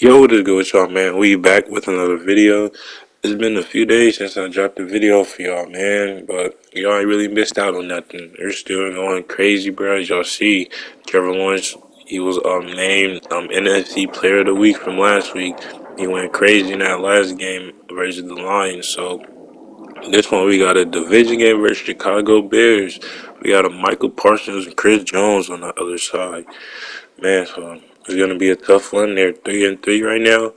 Yo, what is good with y'all, man? We back with another video. It's been a few days since I dropped a video for y'all, man, but y'all ain't really missed out on nothing. They're still going crazy, bro. As y'all see, Trevor Lawrence, he was named NFC Player of the Week from last week. He went crazy in that last game versus the Lions. So this one we got a division game versus Chicago Bears. We got a Michael Parsons and Chris Jones on the other side. Man, so it's gonna be a tough one. They're 3-3 right now.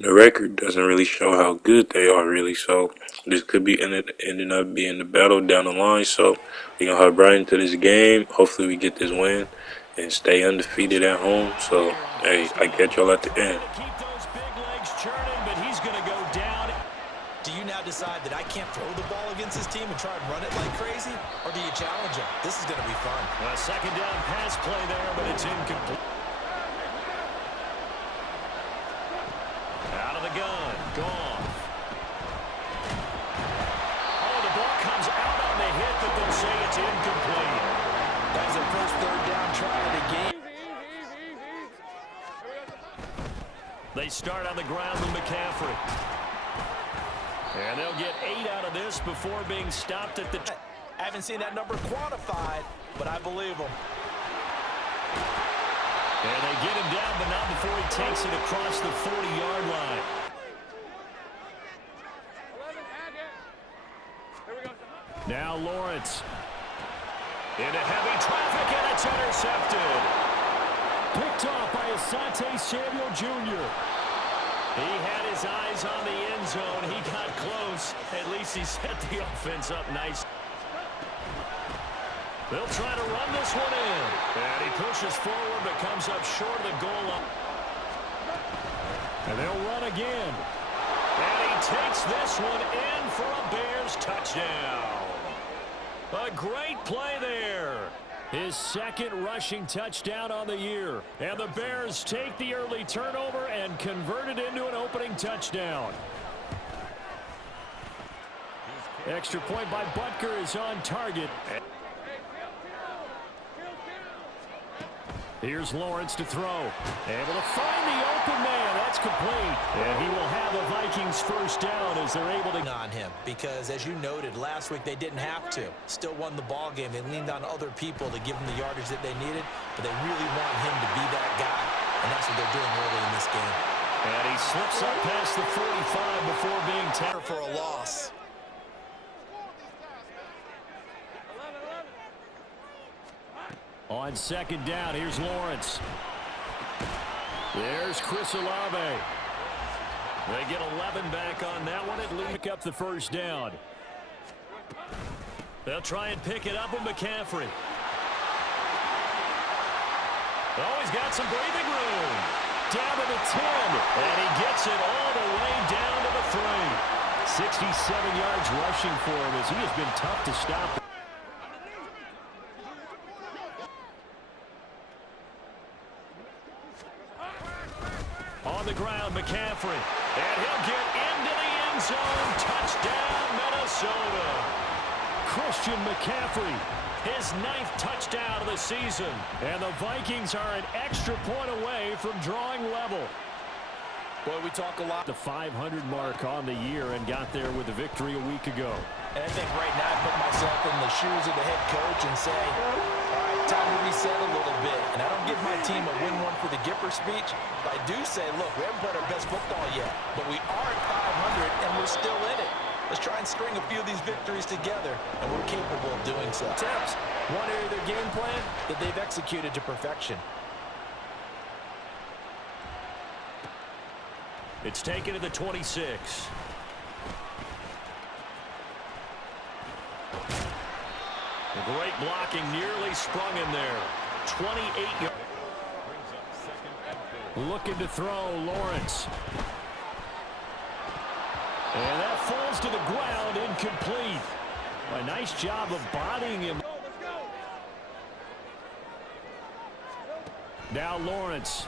The record doesn't really show how good they are, really. So this could be ending up being the battle down the line. So we're gonna hop right into this game. Hopefully we get this win and stay undefeated at home. So hey, I catch y'all at the end. Do you now decide that I can't throw the ball against this team and try and run it like crazy? Or do you challenge him? This is going to be fun. A second down pass play there, but it's incomplete. Out of the gun. Gone. Oh, the ball comes out on the hit, but they'll say it's incomplete. That's a first third down try of the game. They start on the ground with McCaffrey. And they'll get 8 out of this before being stopped at the... I haven't seen that number quantified, but I believe him. And they get him down, but not before he takes it across the 40-yard line. Now Lawrence. Into heavy traffic, and it's intercepted. Picked off by Asante Samuel Jr. He had his eyes on the end zone. He got close. At least he set the offense up nice. They'll try to run this one in. And he pushes forward but comes up short of the goal line. And they'll run again. And he takes this one in for a Bears touchdown. A great play there. His second rushing touchdown on the year. And the Bears take the early turnover and convert it into an opening touchdown. Extra point by Butker is on target. Here's Lawrence to throw. Able to find the open man. That's complete. And he will have a Vikings first down as they're able to... On him, because as you noted, last week they didn't have to. Still won the ball game. They leaned on other people to give them the yardage that they needed, but they really want him to be that guy, and that's what they're doing early in this game. And he slips up past the 45 before being tackled for a loss. On second down, here's Lawrence. There's Chris Olave. They get 11 back on that one. It pick up the first down. They'll try and pick it up with McCaffrey. Oh, he's got some breathing room. Down to the 10. And he gets it all the way down to the 3. 67 yards rushing for him as he has been tough to stop. On the ground, McCaffrey. And he'll get into the end zone. Touchdown, Minnesota. Christian McCaffrey, his 9th touchdown of the season. And the Vikings are an extra point away from drawing level. Boy, we talk a lot. The 500 mark on the year and got there with a victory a week ago. And I think right now I put myself in the shoes of the head coach and say, all right, time to reset a little bit. And I don't give my team a win one for the Gipper speech, but I do say, look, we haven't played our best football yet, but we are at 500 and we're still in it. Let's try and string a few of these victories together, and we're capable of doing so. Attempts, one area of their game plan that they've executed to perfection. It's taken to the 26. Great blocking, nearly sprung him there. 28 yards. Looking to throw, Lawrence. And that falls to the ground, incomplete. A nice job of bodying him. Now Lawrence.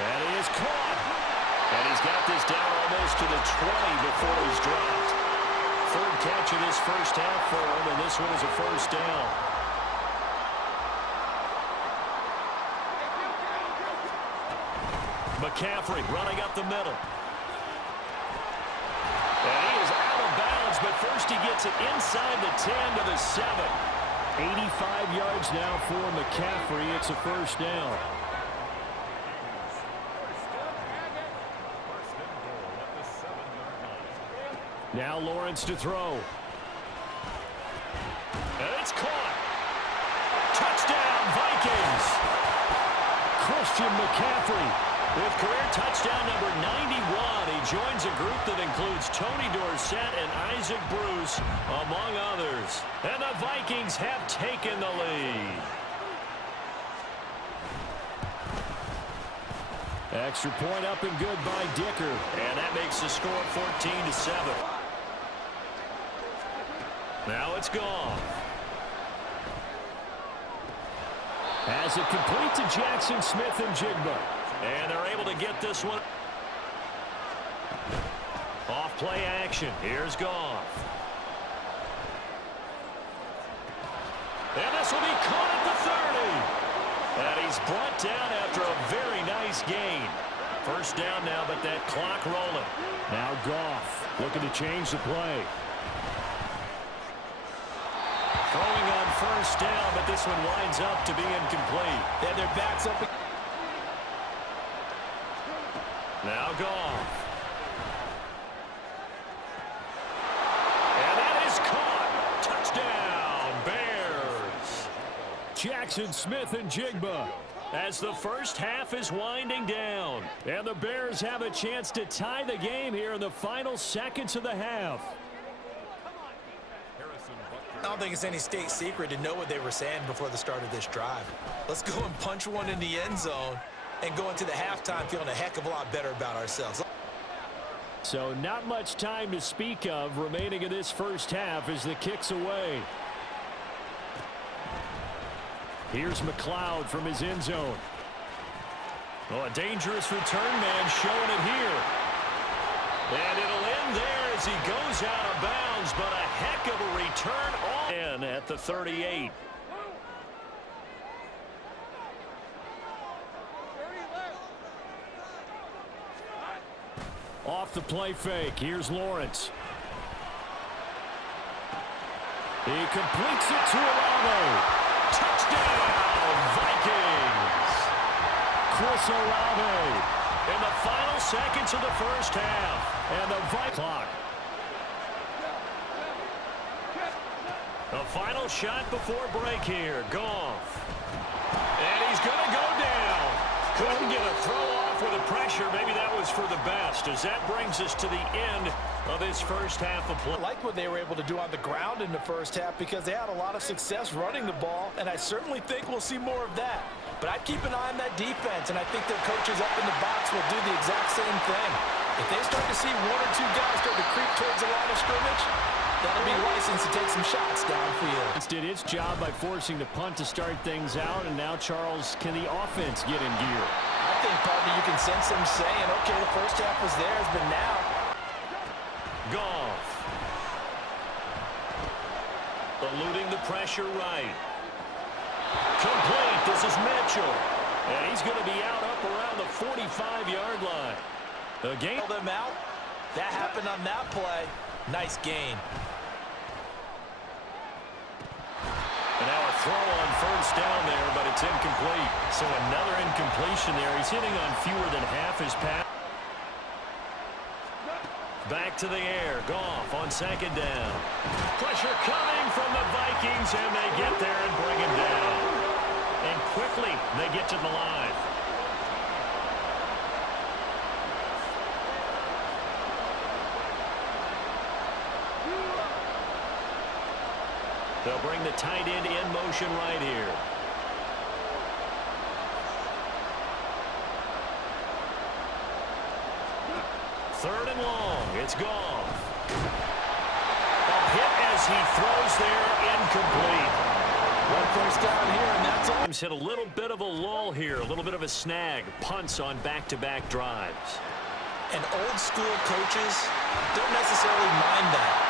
And he is caught. And he's got this down almost to the 20 before he's dropped. Third catch of this first half for him, and this one is a first down. McCaffrey running up the middle. And he is out of bounds, but first he gets it inside the 10 to the 7. 85 yards now for McCaffrey. It's a first down. Now Lawrence to throw. And it's caught. Touchdown, Vikings. Christian McCaffrey with career touchdown number 91. He joins a group that includes Tony Dorsett and Isaac Bruce, among others. And the Vikings have taken the lead. Extra point up and good by Dicker. And that makes the score 14-7. Now it's gone. As it complete to Jackson Smith and Jigba. And they're able to get this one. Off play action. Here's Goff. And this will be caught at the 30. And he's brought down after a very nice gain. First down now, but that clock rolling. Now Goff looking to change the play. Throwing on first down, but this one winds up to be incomplete. And their backs up. Now Goff. And that is caught. Touchdown, Bears. Jackson Smith and Jigba as the first half is winding down. And the Bears have a chance to tie the game here in the final seconds of the half. I don't think it's any state secret to know what they were saying before the start of this drive. Let's go and punch one in the end zone and go into the halftime feeling a heck of a lot better about ourselves. So not much time to speak of remaining in this first half as the kick's away. Here's McLeod from his end zone. Oh, a dangerous return man showing it here. And it'll end there as he goes out of bounds, but a heck of a return on at the 38. Off the play fake. Here's Lawrence. He completes it to Olave. Touchdown, Vikings. Chris Olave in the final seconds of the first half. And the Vikings clock. The final shot before break here. Goff. And he's going to go down. Couldn't get a throw off with the pressure. Maybe that was for the best, as that brings us to the end of this first half of play. I like what they were able to do on the ground in the first half because they had a lot of success running the ball, and I certainly think we'll see more of that. But I'd keep an eye on that defense, and I think their coaches up in the box will do the exact same thing. If they start to see one or two guys start to creep towards the line of scrimmage, that'll be licensed to take some shots downfield. It did its job by forcing the punt to start things out, and now, Charles, can the offense get in gear? I think, partner, you can sense them saying, okay, the first half was theirs, but now. Goff. Eluding the pressure right. Complete. This is Mitchell. And he's going to be out up around the 45-yard line. The game. Them out. That happened on that play. Nice gain. And now a throw on first down there, but it's incomplete. So another incompletion there. He's hitting on fewer than half his pass. Back to the air. Goff on second down. Pressure coming from the Vikings, and they get there and bring him down. And quickly, they get to the line. They'll bring the tight end in motion right here. Third and long. It's Goff. A hit as he throws there, incomplete. One first down here, and that's all. Hit a little bit of a lull here, a little bit of a snag. Punts on back-to-back drives. And old school coaches don't necessarily mind that.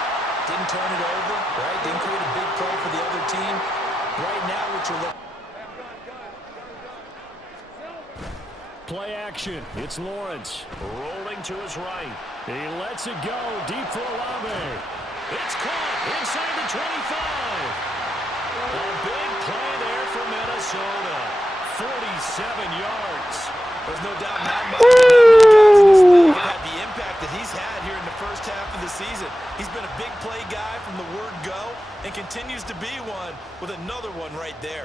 Didn't turn it over, right? Didn't create a big play for the other team. Right now, what you're looking. play action. It's Lawrence rolling to his right. He lets it go deep for Olave. It's caught inside the 25. A big play there for Minnesota. 47 yards. There's no doubt not many guys in this league have had the impact that he's had here in the first half of the season. He's been a big play guy from the word go and continues to be one with another one right there.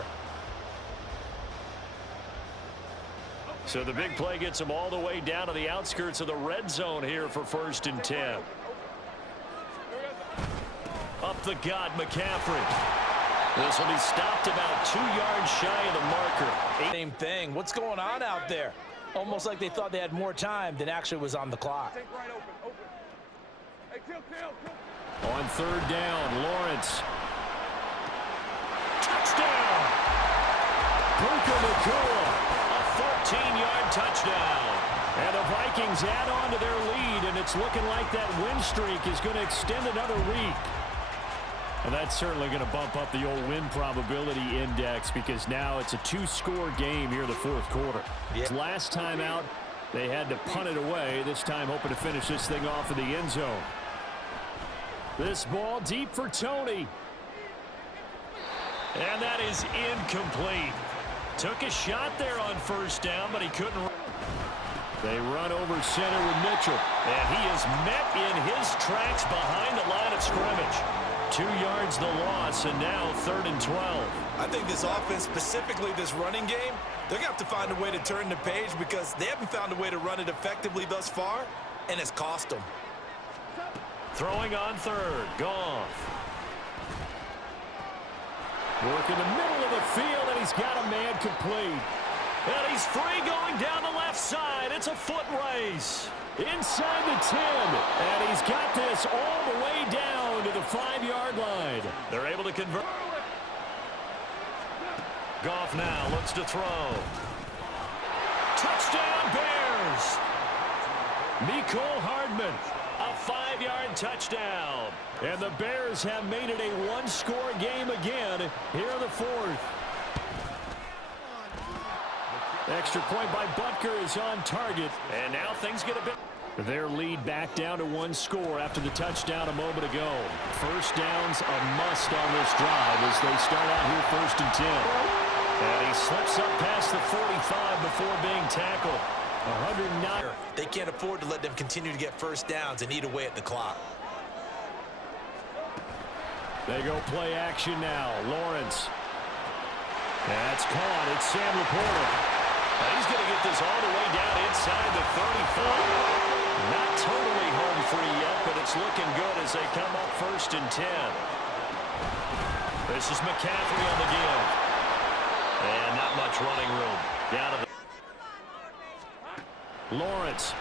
So the big play gets him all the way down to the outskirts of the red zone here for 1st and 10. Up the gut, McCaffrey. This will be stopped about 2 yards shy of the marker. Same thing. What's going on out there? Almost like they thought they had more time than actually was on the clock. On 3rd down, Lawrence. Touchdown! Puka Nacua. 14-yard touchdown. And the Vikings add on to their lead, and it's looking like that win streak is going to extend another week. And that's certainly going to bump up the old win probability index because now it's a 2-score game here in the 4th quarter. Yeah. Last time out, they had to punt it away. This time hoping to finish this thing off in the end zone. This ball deep for Tony. And that is incomplete. Took a shot there on 1st down, but he couldn't. They run over center with Mitchell. And he is met in his tracks behind the line of scrimmage. 2 yards the loss, and now 3rd and 12. I think this offense, specifically this running game, they're going to have to find a way to turn the page because they haven't found a way to run it effectively thus far, and it's cost them. Throwing on 3rd, Goff. Work in the middle of the field, and he's got a man complete. And he's free going down the left side. It's a foot race. Inside the 10. And he's got this all the way down to the 5-yard line. They're able to convert. Goff now looks to throw. Touchdown Bears. Mecole Hardman. A 5-yard touchdown. And the Bears have made it a 1-score game again here in the 4th. Extra point by Butker is on target. And now things get a bit. Their lead back down to 1 score after the touchdown a moment ago. 1st down's a must on this drive as they start out here 1st and 10. And he slips up past the 45 before being tackled. 109. They can't afford to let them continue to get 1st downs and eat away at the clock. They go play action now. Lawrence. That's caught. It's Sam Laporta. He's going to get this all the way down inside the 35. Not totally home free yet, but it's looking good as they come up 1st and 10. This is McCaffrey on the give. And not much running room. Down to the Lawrence.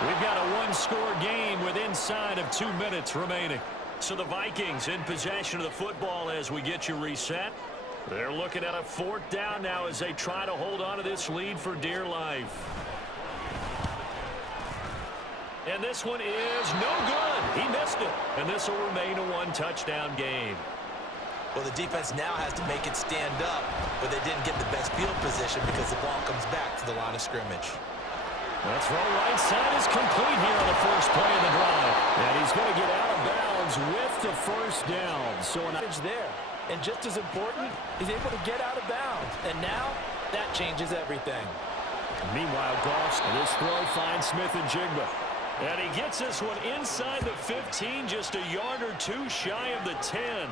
We've got a 1-score game with inside of 2 minutes remaining. So the Vikings in possession of the football as we get you reset. They're looking at a 4th down now as they try to hold on to this lead for dear life. And this one is no good. He missed it. And this will remain a 1-touchdown game. Well, the defense now has to make it stand up, but they didn't get the best field position because the ball comes back to the line of scrimmage. That throw right side is complete here on the first play of the drive. And he's going to get out of bounds with the 1st down. So an edge there. And just as important, he's able to get out of bounds. And now that changes everything. Meanwhile, Goff, and his throw finds Smith and Jigba. And he gets this one inside the 15, just a yard or 2 shy of the 10.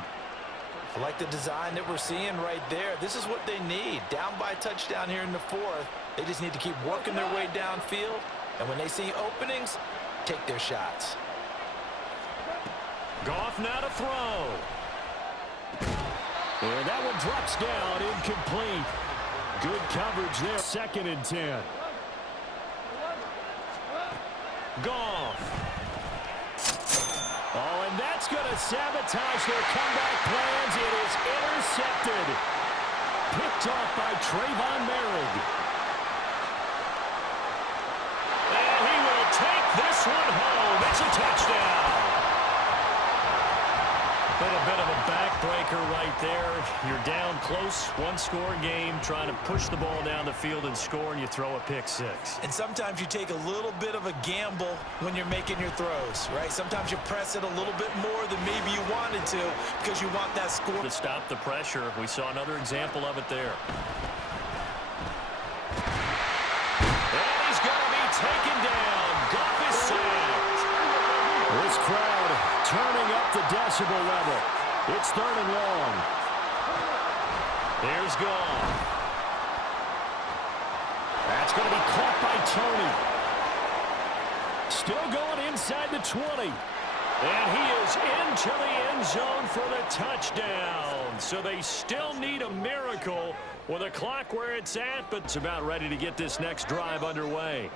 I like the design that we're seeing right there. This is what they need. Down by a touchdown here in the 4th. They just need to keep working their way downfield. And when they see openings, take their shots. Goff now to throw. And that one drops down, incomplete. Good coverage there. 2nd and 10. Goff. Oh, and that's going to sabotage their comeback plans. It is intercepted. Picked off by Trayvon Merrick. And he will take this one home. It's a touchdown. Little bit of a backbreaker right there. You're down close, one-score game, trying to push the ball down the field and score, and you throw a pick six. And sometimes you take a little bit of a gamble when you're making your throws, right? Sometimes you press it a little bit more than maybe you wanted to because you want that score. To stop the pressure, we saw another example of it there. And he's going to be taken down. Goff is sacked. This crowd turning up the decibel level. It's 3rd and long. Here's Goff. That's going to be caught by Tony. Still going inside the 20. And he is into the end zone for the touchdown. So they still need a miracle with a clock where it's at, but it's about ready to get this next drive underway.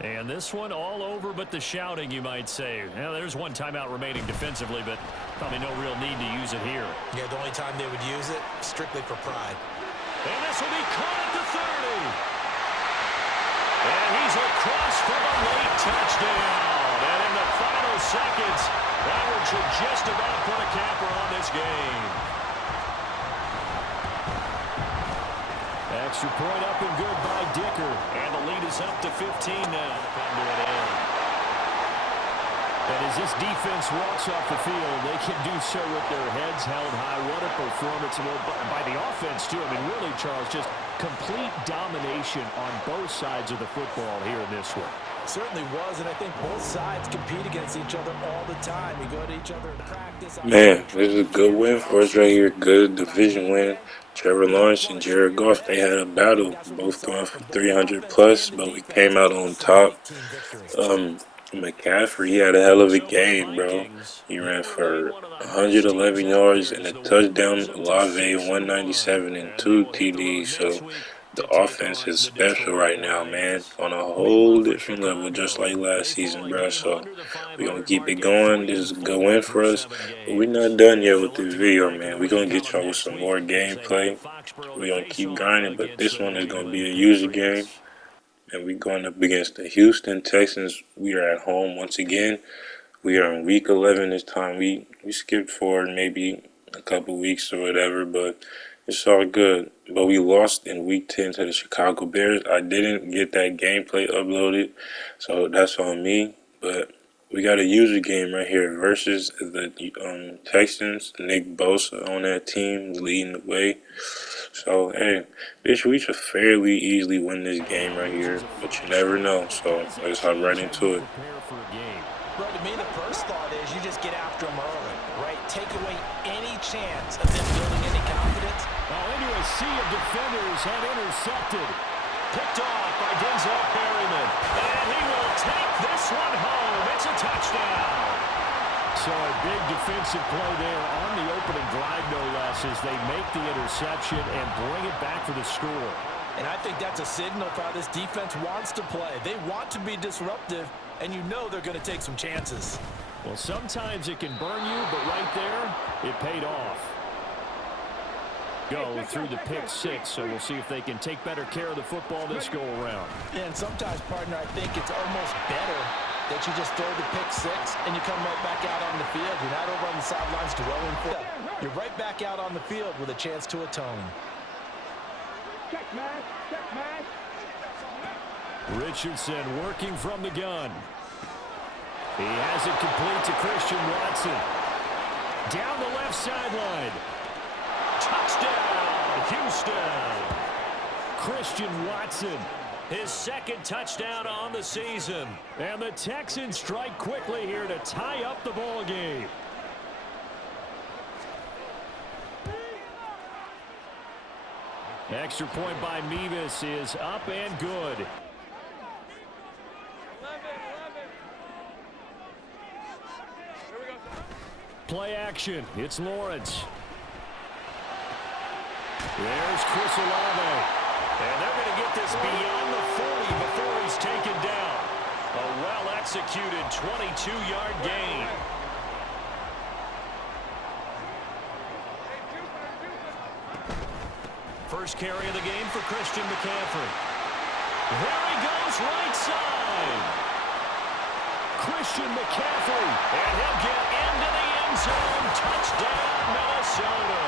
And this one all over but the shouting, you might say. Well, there's one timeout remaining defensively, but probably no real need to use it here. Yeah, the only time they would use it, strictly for pride. And this will be caught at the 30. And he's across for a late touchdown. And in the final seconds, that should just about put a capper on this game. Extra point up and good by Dicker. And the lead is up to 15 now. Come to an end. And as this defense walks off the field, they can do so with their heads held high. What a performance by the offense, too. I mean, really, Charles, just complete domination on both sides of the football here in this one. Certainly was, and I think both sides compete against each other all the time. You go to each other in practice. Man, this is a good win for us right here. Good division win. Trevor Lawrence and Jared Goff, they had a battle, both throwing for 300 plus, but we came out on top. McCaffrey, he had a hell of a game, bro. He ran for 111 yards and a touchdown. Olave 197 and 2 TDs. So the offense is special right now, man, on a whole different level, just like last season, bro. So we're going to keep it going. This is a good win for us. But we're not done yet with this video, man. We're going to get y'all with some more gameplay. We're going to keep grinding, but this one is going to be a user game. And we're going up against the Houston Texans. We are at home once again. We are in week 11 this time. We skipped forward maybe a couple weeks or whatever, but it's all good. But we lost in week 10 to the Chicago Bears. I didn't get that gameplay uploaded, so that's on me. But we got a user game right here versus the Texans. Nick Bosa on that team leading the way. So, hey, we should fairly easily win this game right here, but you never know. So, let's hop right into it. Bro, to me, the first thought is you just get after them early, right? Take away any chance of them building any confidence. Into a sea of defenders and intercepted. Picked off by Denzel Perryman. And he will take this one home. It's a touchdown. So a big defensive play there on the opening drive, no less, as they make the interception and bring it back for the score. And I think that's a signal for how this defense wants to play. They want to be disruptive, and you know they're going to take some chances. Well, sometimes it can burn you, but right there, it paid off. Go through the pick six, so we'll see if they can take better care of the football this go around. And sometimes, partner, I think it's almost better that you just throw the pick six and you come right back out on the field. You're not over on the sidelines dwelling for it. You're right back out on the field with a chance to atone. Richardson working from the gun. He has it complete to Christian Watson. Down the left sideline. Touchdown, Houston. Christian Watson, his second touchdown on the season. And the Texans strike quickly here to tie up the ball game. Extra point by Mevis is up and good. Play action. It's Lawrence. There's Chris Olave. And they're going to get this beyond the 40 before he's taken down. A well-executed 22-yard gain. First carry of the game for Christian McCaffrey. There he goes, right side. Christian McCaffrey. And he'll get into the end zone. Touchdown, Minnesota.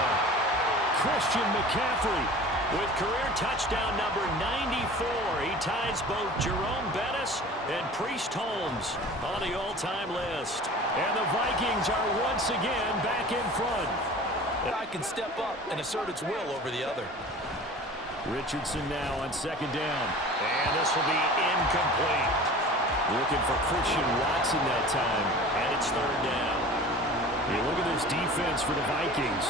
Christian McCaffrey with career touchdown number 94. He ties both Jerome Bettis and Priest Holmes on the all-time list. And the Vikings are once again back in front. I can step up and assert its will over the other. Richardson now on second down. And this will be incomplete. Looking for Christian Watson that time. And it's third down. You look at this defense for the Vikings.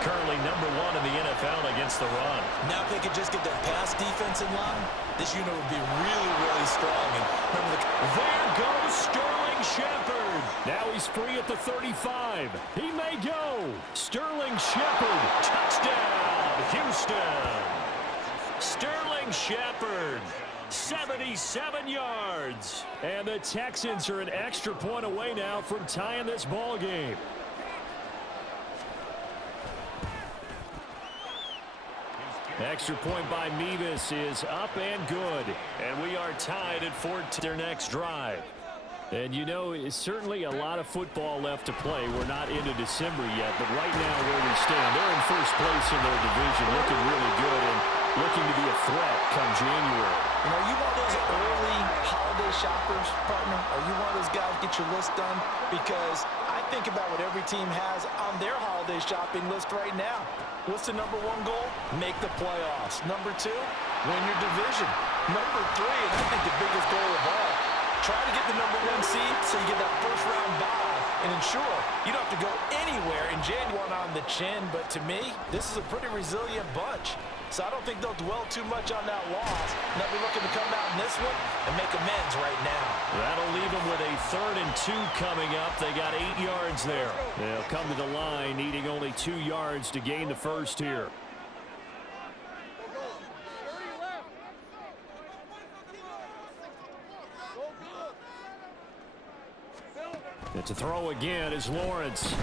Currently number 1 in the NFL against the run. Now if they could just get their pass defense in line, this unit would be really, really strong. And remember there goes Sterling Shepard. Now he's free at the 35. He may go. Sterling Shepard. Touchdown, Houston. Sterling Shepard. 77 yards. And the Texans are an extra point away now from tying this ball game. Extra point by Mevis is up and good. And we are tied at 14 their next drive. And you know, it's certainly a lot of football left to play. We're not into December yet, but right now where we stand, they're in first place in their division, looking really good and looking to be a threat come January. You know, you one of those early holiday shoppers, partner? Are you one of those guys get your list done? Because I think about what every team has on their holiday shopping list right now. What's the number 1 goal? Make the playoffs. Number 2, win your division. Number 3, and I think the biggest goal of all, try to get the number 1 seed so you get that first-round bye and ensure you don't have to go anywhere in January on the chin. But to me, this is a pretty resilient bunch. So I don't think they'll dwell too much on that loss. They'll be looking to come out in this one and make amends right now. That'll leave them with a 3rd and 2 coming up. They got 8 yards there. They'll come to the line needing only 2 yards to gain the first here. And to throw again is Lawrence.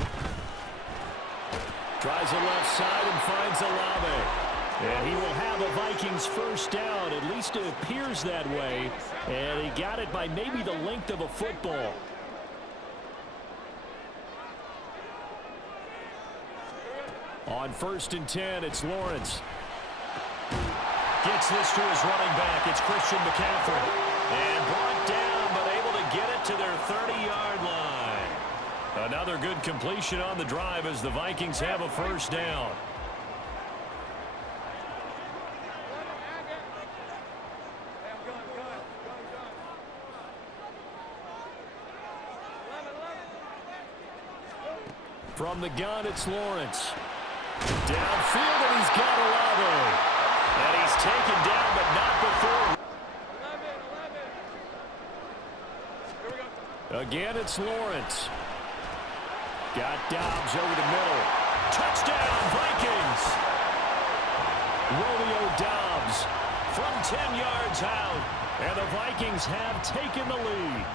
Tries the left side and finds Olave. And he will have a Vikings first down. At least it appears that way. And he got it by maybe the length of a football. On 1st and 10, it's Lawrence. Gets this to his running back. It's Christian McCaffrey. And brought down, but able to get it to their 30-yard line. Another good completion on the drive as the Vikings have a first down. From the gun, it's Lawrence. Downfield, and he's got Olave. And he's taken down, but not before. Again, it's Lawrence. Got Dobbs over the middle. Touchdown, Vikings! Romeo Dobbs from 10 yards out. And the Vikings have taken the lead.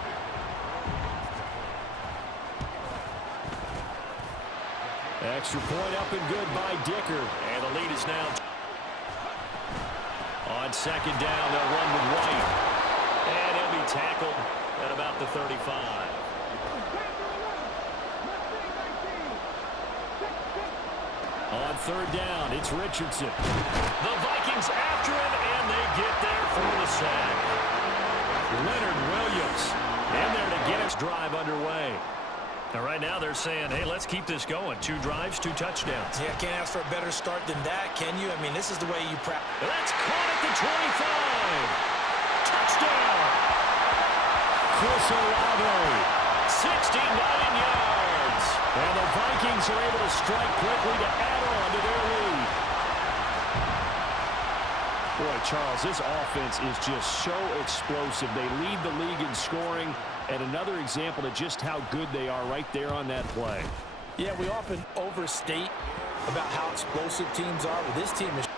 Extra point up and good by Dicker. And the lead is now on second down. They'll run with White. And he'll be tackled at about the 35. On third down, it's Richardson. The Vikings after him, and they get there for the sack. Leonard Williams in there to get his drive underway. Now, right now, they're saying, hey, let's keep this going. 2 drives, 2 touchdowns. Yeah, can't ask for a better start than that, can you? I mean, this is the way you practice. That's caught at the 25. Touchdown. Chris Olave, 69 yards. And the Vikings are able to strike quickly to add on to their lead. Boy, Charles, this offense is just so explosive. They lead the league in scoring. And another example of just how good they are right there on that play. Yeah, we often overstate about how explosive teams are, but this team is.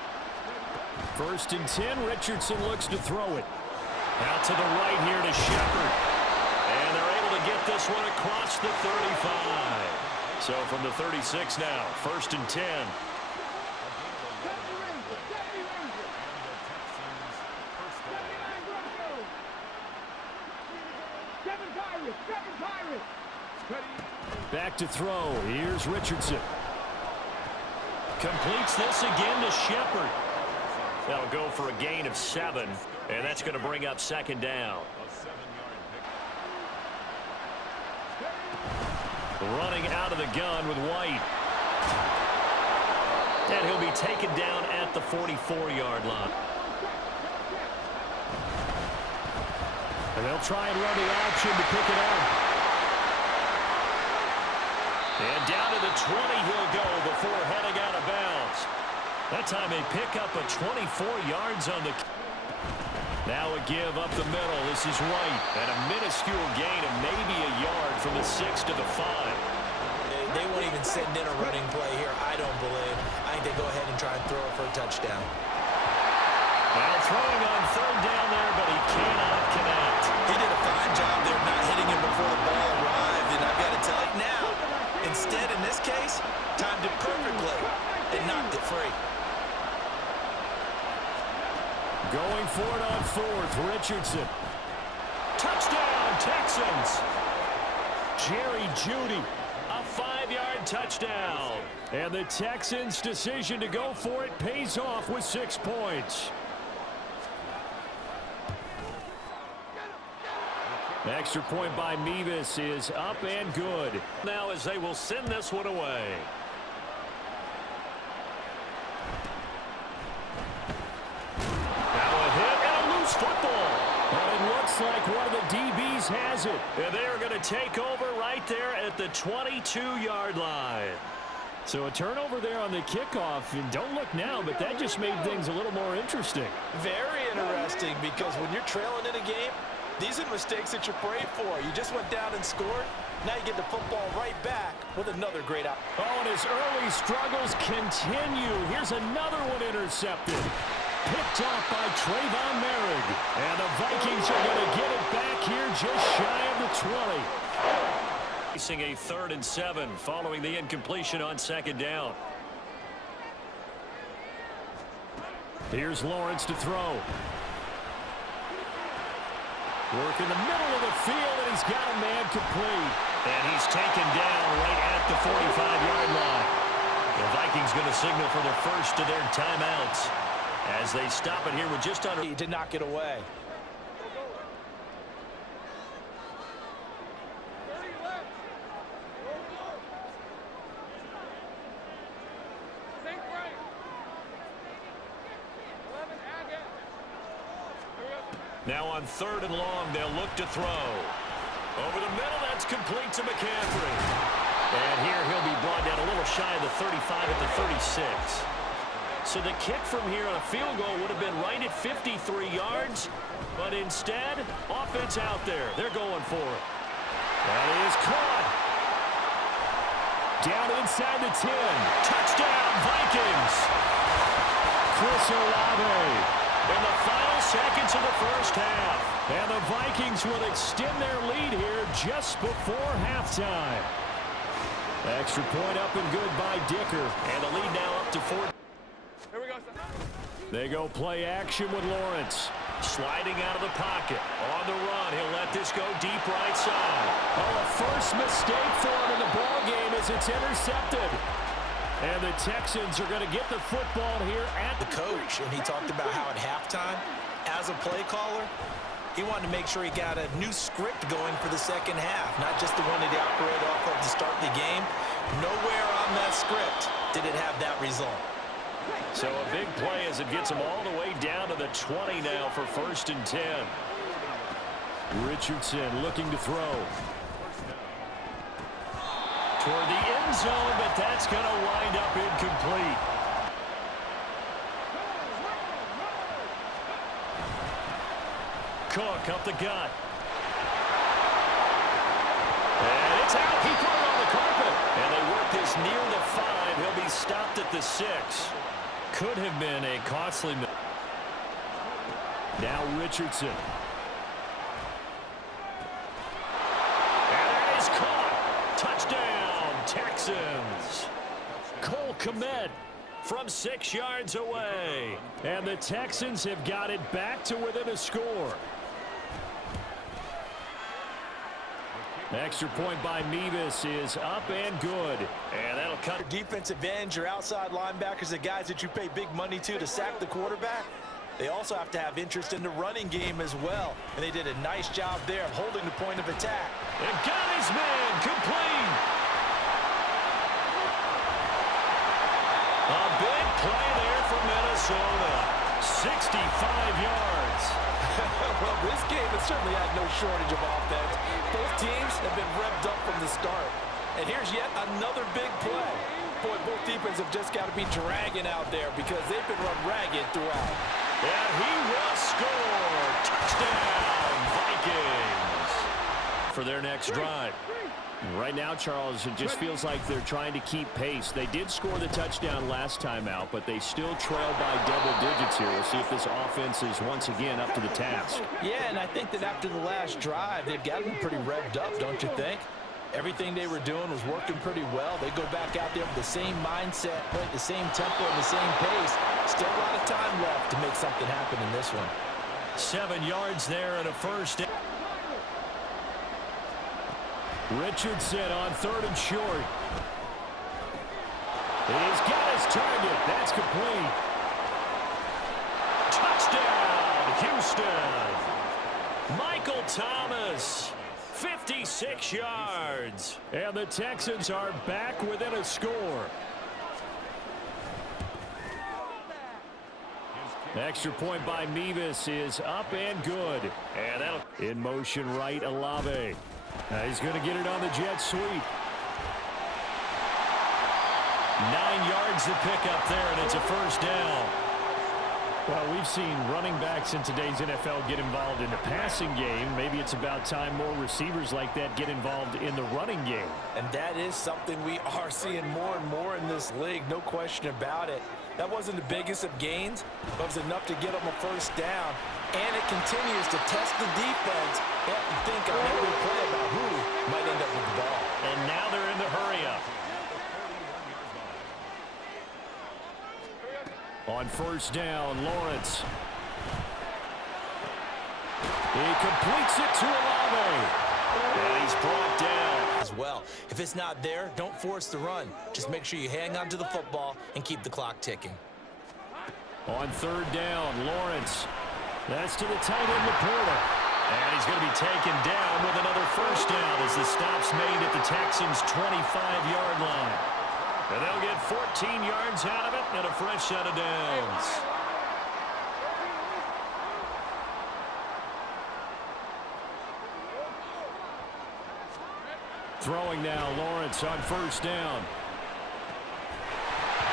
1st and 10, Richardson looks to throw it. Out to the right here to Shepard. And they're able to get this one across the 35. So from the 36 now, 1st and 10. Back to throw. Here's Richardson. Completes this again to Shepard. That'll go for a gain of 7, and that's going to bring up second down. Running out of the gun with White. And he'll be taken down at the 44-yard line. And they'll try and run the option to pick it up. And down to the 20 he'll go before heading out of bounds. That time they pick up a 24 yards on the... Now a give up the middle. This is White. And a minuscule gain of maybe a yard from the 6 to the 5. They won't even send in a running play here, I don't believe. I think they go ahead and try and throw it for a touchdown. Well, throwing on third down there, but he cannot connect. He did a fine job there not hitting him before the ball arrived, and I've got to tell you now, instead, in this case, timed it perfectly and knocked it free. Going for it on fourth, Richardson. Touchdown, Texans. Jerry Jeudy. A 5-yard touchdown. And the Texans' decision to go for it pays off with 6 points. Extra point by Mevis is up and good. Now as they will send this one away. Now a hit and a loose football. And it looks like one of the DBs has it. And they are going to take over right there at the 22-yard line. So a turnover there on the kickoff. And don't look now, but that just made things a little more interesting. Very interesting, because when you're trailing in a game, these are mistakes that you pray for. You just went down and scored. Now you get the football right back with another great out. Oh, and his early struggles continue. Here's another one intercepted. Picked off by Trayvon Merrick. And the Vikings are going to get it back here just shy of the 20. Facing a 3rd and 7 following the incompletion on second down. Here's Lawrence to throw. Work in the middle of the field, and he's got a man complete. And he's taken down right at the 45-yard line. The Vikings going to signal for their first of their timeouts as they stop it here with just under... To knock it away. Now on 3rd and long, they'll look to throw. Over the middle, that's complete to McCaffrey. And here he'll be brought down a little shy of the 35 at the 36. So the kick from here on a field goal would have been right at 53 yards. But instead, offense out there. They're going for it. That is caught. Down inside the 10. Touchdown, Vikings. Chris Olave. In the final seconds of the first half. And the Vikings will extend their lead here just before halftime. Extra point up and good by Dicker. And the lead now up to 4. Here we go. They go play action with Lawrence. Sliding out of the pocket. On the run, he'll let this go deep right side. Oh, a first mistake for him in the ballgame as it's intercepted. And the Texans are going to get the football here at the coach, and he talked about how at halftime, as a play caller, he wanted to make sure he got a new script going for the second half, not just the one that he operated off of to start the game. Nowhere on that script did it have that result. So a big play as it gets them all the way down to the 20 now for 1st and 10. Richardson looking to throw. Toward the end zone, but that's going to wind up incomplete. Cook up the gut. And it's out. He put it on the carpet. And they work this near the 5. He'll be stopped at the 6. Could have been a costly miss. Now Richardson. And that is caught. Touchdown, Texans. Cole Kmet from 6 yards away. And the Texans have got it back to within a score. Extra point by Mevis is up and good. And that'll cut. Your defensive ends, your outside linebackers, the guys that you pay big money to sack the quarterback, they also have to have interest in the running game as well. And they did a nice job there of holding the point of attack. And got his man complete. A big play there for Minnesota. 65 yards. Well, this game has certainly had no shortage of offense. Both teams have been revved up from the start. And here's yet another big play. Boy, both defenses have just got to be dragging out there because they've been run ragged throughout. And he will score. Touchdown, Vikings. For their next drive. Right now, Charles, it just feels like they're trying to keep pace. They did score the touchdown last time out, but they still trail by double digits here. We'll see if this offense is once again up to the task. Yeah, and I think that after the last drive, they've got to be pretty revved up, don't you think? Everything they were doing was working pretty well. They go back out there with the same mindset, playing the same tempo and the same pace. Still a lot of time left to make something happen in this one. 7 yards there and a first. Richardson on 3rd and short. He's got his target. That's complete. Touchdown, Houston. Michael Thomas, 56 yards. And the Texans are back within a score. Extra point by Mevis is up and good. And that'll in motion right, Olave. He's going to get it on the jet sweep. 9 yards to pick up there, and it's a first down. Well, we've seen running backs in today's NFL get involved in the passing game. Maybe it's about time more receivers like that get involved in the running game. And that is something we are seeing more and more in this league, no question about it. That wasn't the biggest of gains, but it was enough to get them a first down. And it continues to test the defense. You have to think on every play about who might end up with the ball. And now they're in the hurry-up. On first down, Lawrence. He completes it to Olave. And he's brought down. As well. If it's not there, don't force the run. Just make sure you hang on to the football and keep the clock ticking. On third down, Lawrence. That's to the tight end, Laporta. And he's going to be taken down with another first down as the stop's made at the Texans' 25-yard line. And they'll get 14 yards out of it and a fresh set of downs. Throwing now, Lawrence on first down.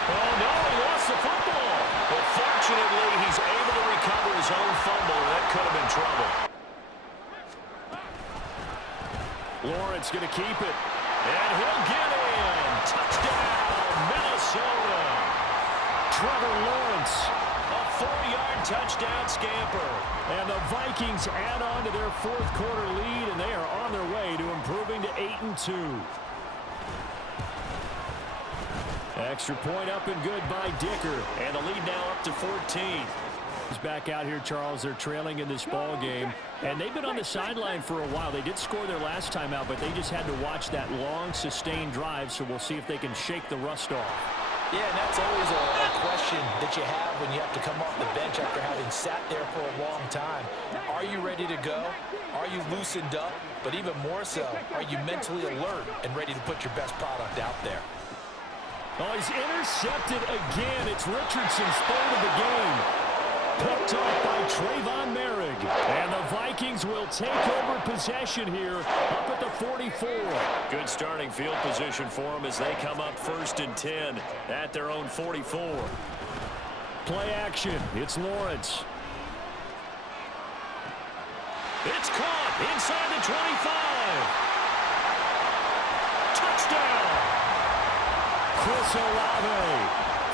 Oh, no, he lost the football. But fortunately, he's able to recover his own fumble. That could have been trouble. Lawrence going to keep it. And he'll get in. Touchdown, Minnesota. Trevor Lawrence, a 4-yard touchdown scamper. And the Vikings add on to their fourth quarter lead, and they are on their way to improving to 8-2. Extra point up and good by Dicker. And the lead now up to 14. He's back out here, Charles. They're trailing in this ball game. And they've been on the sideline for a while. They did score their last time out, but they just had to watch that long, sustained drive. So we'll see if they can shake the rust off. Yeah, and that's always a question that you have when you have to come off the bench after having sat there for a long time. Are you ready to go? Are you loosened up? But even more so, are you mentally alert and ready to put your best product out there? Oh, he's intercepted again. It's Richardson's third of the game. Picked off by Trayvon Merrick. And the Vikings will take over possession here up at the 44. Good starting field position for them as they come up 1st and 10 at their own 44. Play action. It's Lawrence. It's caught inside the 25. Touchdown. Chris Olave,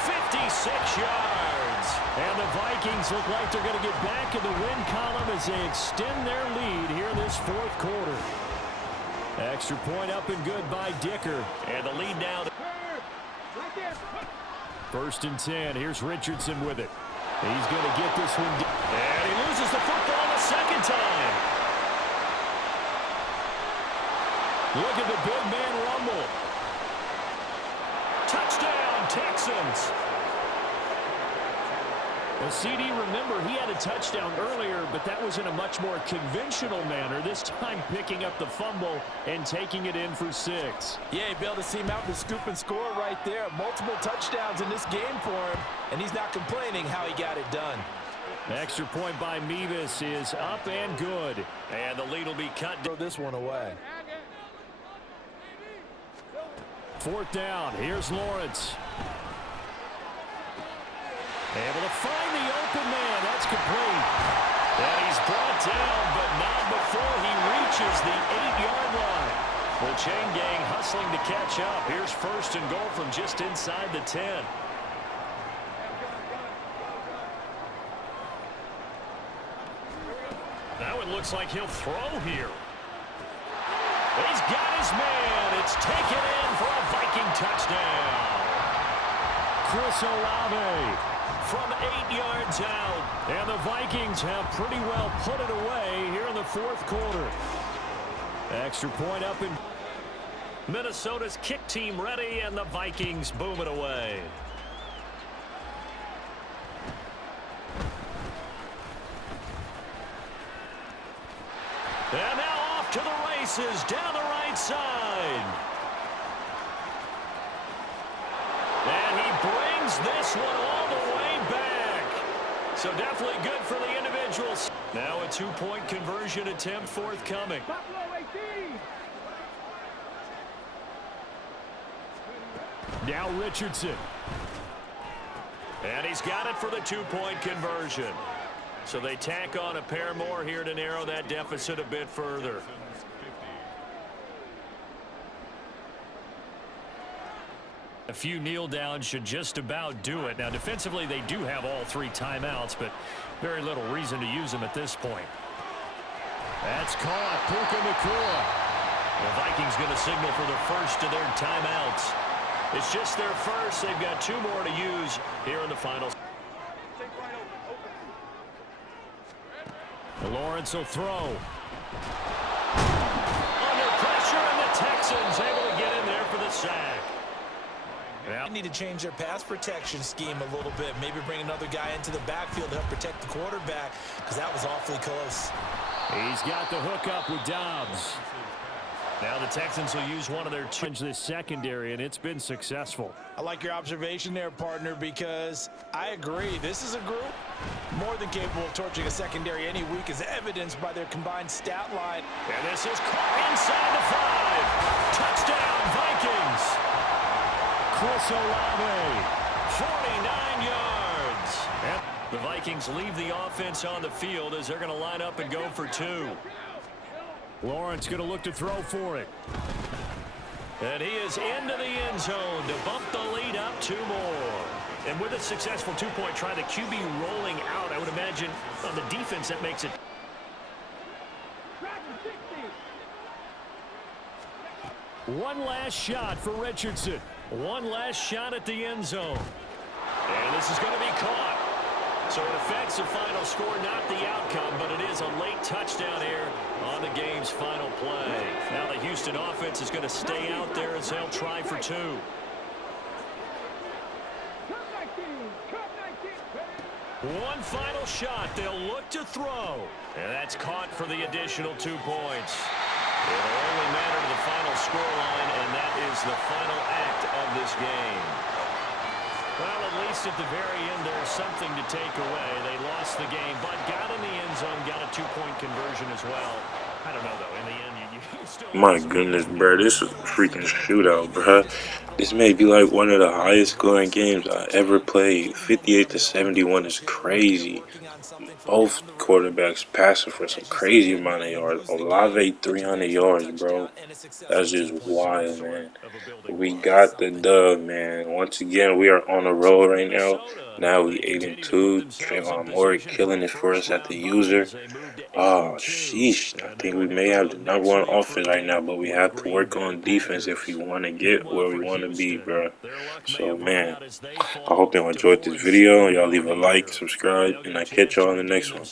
56 yards. And the Vikings look like they're going to get back in the win column as they extend their lead here in this fourth quarter. Extra point up and good by Dicker. And the lead now. 1st and 10. Here's Richardson with it. He's going to get this one. And he loses the football the second time. Look at the big man rumble. Touchdown, Texans. Well, CD, remember, he had a touchdown earlier, but that was in a much more conventional manner, this time picking up the fumble and taking it in for 6. Yeah, he bailed his team out to scoop and score right there. Multiple touchdowns in this game for him, and he's not complaining how he got it done. Extra point by Mevis is up and good. And the lead will be cut. Throw this one away. 4th down. Here's Lawrence. Able to find the open man. That's complete. And he's brought down, but not before he reaches the 8-yard line. The chain gang hustling to catch up. Here's 1st and goal from just inside the 10. Now it looks like he'll throw here. He's got his man. It's taken in for a Viking touchdown. Chris Olave from 8 yards out. And the Vikings have pretty well put it away here in the 4th quarter. Extra point up in Minnesota's kick team ready, and the Vikings boom it away. And now off to the races down the right side. And he brings this one all the way back. So definitely good for the individuals. Now a 2-point conversion attempt forthcoming. Now Richardson. And he's got it for the 2-point conversion. So they tack on a pair more here to narrow that deficit a bit further. A few kneel downs should just about do it. Now defensively they do have all 3 timeouts, but very little reason to use them at this point. That's caught. Puka Nacua. The Vikings going to signal for the first of their timeouts. It's just their first. They've got 2 more to use here in the final. Lawrence will throw. Under pressure, and the Texans able to get in there for the sack. They need to change their pass protection scheme a little bit. Maybe bring another guy into the backfield to help protect the quarterback, because that was awfully close. He's got the hook up with Dobbs. Now the Texans will use one of their change this secondary, and it's been successful. I like your observation there, partner, because I agree. This is a group more than capable of torching a secondary any week, as evidenced by their combined stat line. And this is caught inside the 5. Touchdown, Vikings. Chris Olave, 49 yards. And the Vikings leave the offense on the field as they're going to line up and go for 2. Lawrence going to look to throw for it. And he is into the end zone to bump the lead up 2 more. And with a successful 2-point try, the QB rolling out, I would imagine on the defense that makes it. One last shot for Richardson. One last shot at the end zone. And this is going to be caught. So it affects the final score, not the outcome, but it is a late touchdown here on the game's final play. Now the Houston offense is going to stay out there as they'll try for 2. One final shot. They'll look to throw. And that's caught for the additional 2 points. It'll only matter to the final scoreline, and that is the final act of this game. Well, at least at the very end, there's something to take away. They lost the game, but got in the end zone, got a 2-point conversion as well. I don't know, though. In the end, you still... My goodness, bro. This is a freaking shootout, bro. This may be like one of the highest scoring games I ever played. 58-71 is crazy. Both quarterbacks passing for some crazy amount of yards. Olave 300 yards, bro. That's just wild, man. We got the dub, man. Once again, we are on the road right now. Now we 8-2. Trayvon Moore killing it for us at the user. Oh, sheesh. I think we may have the #1 offense right now, but we have to work on defense if we want to get where we want to be, bro. So, man, I hope y'all enjoyed this video. Y'all leave a like, subscribe, and I catch y'all in the next one.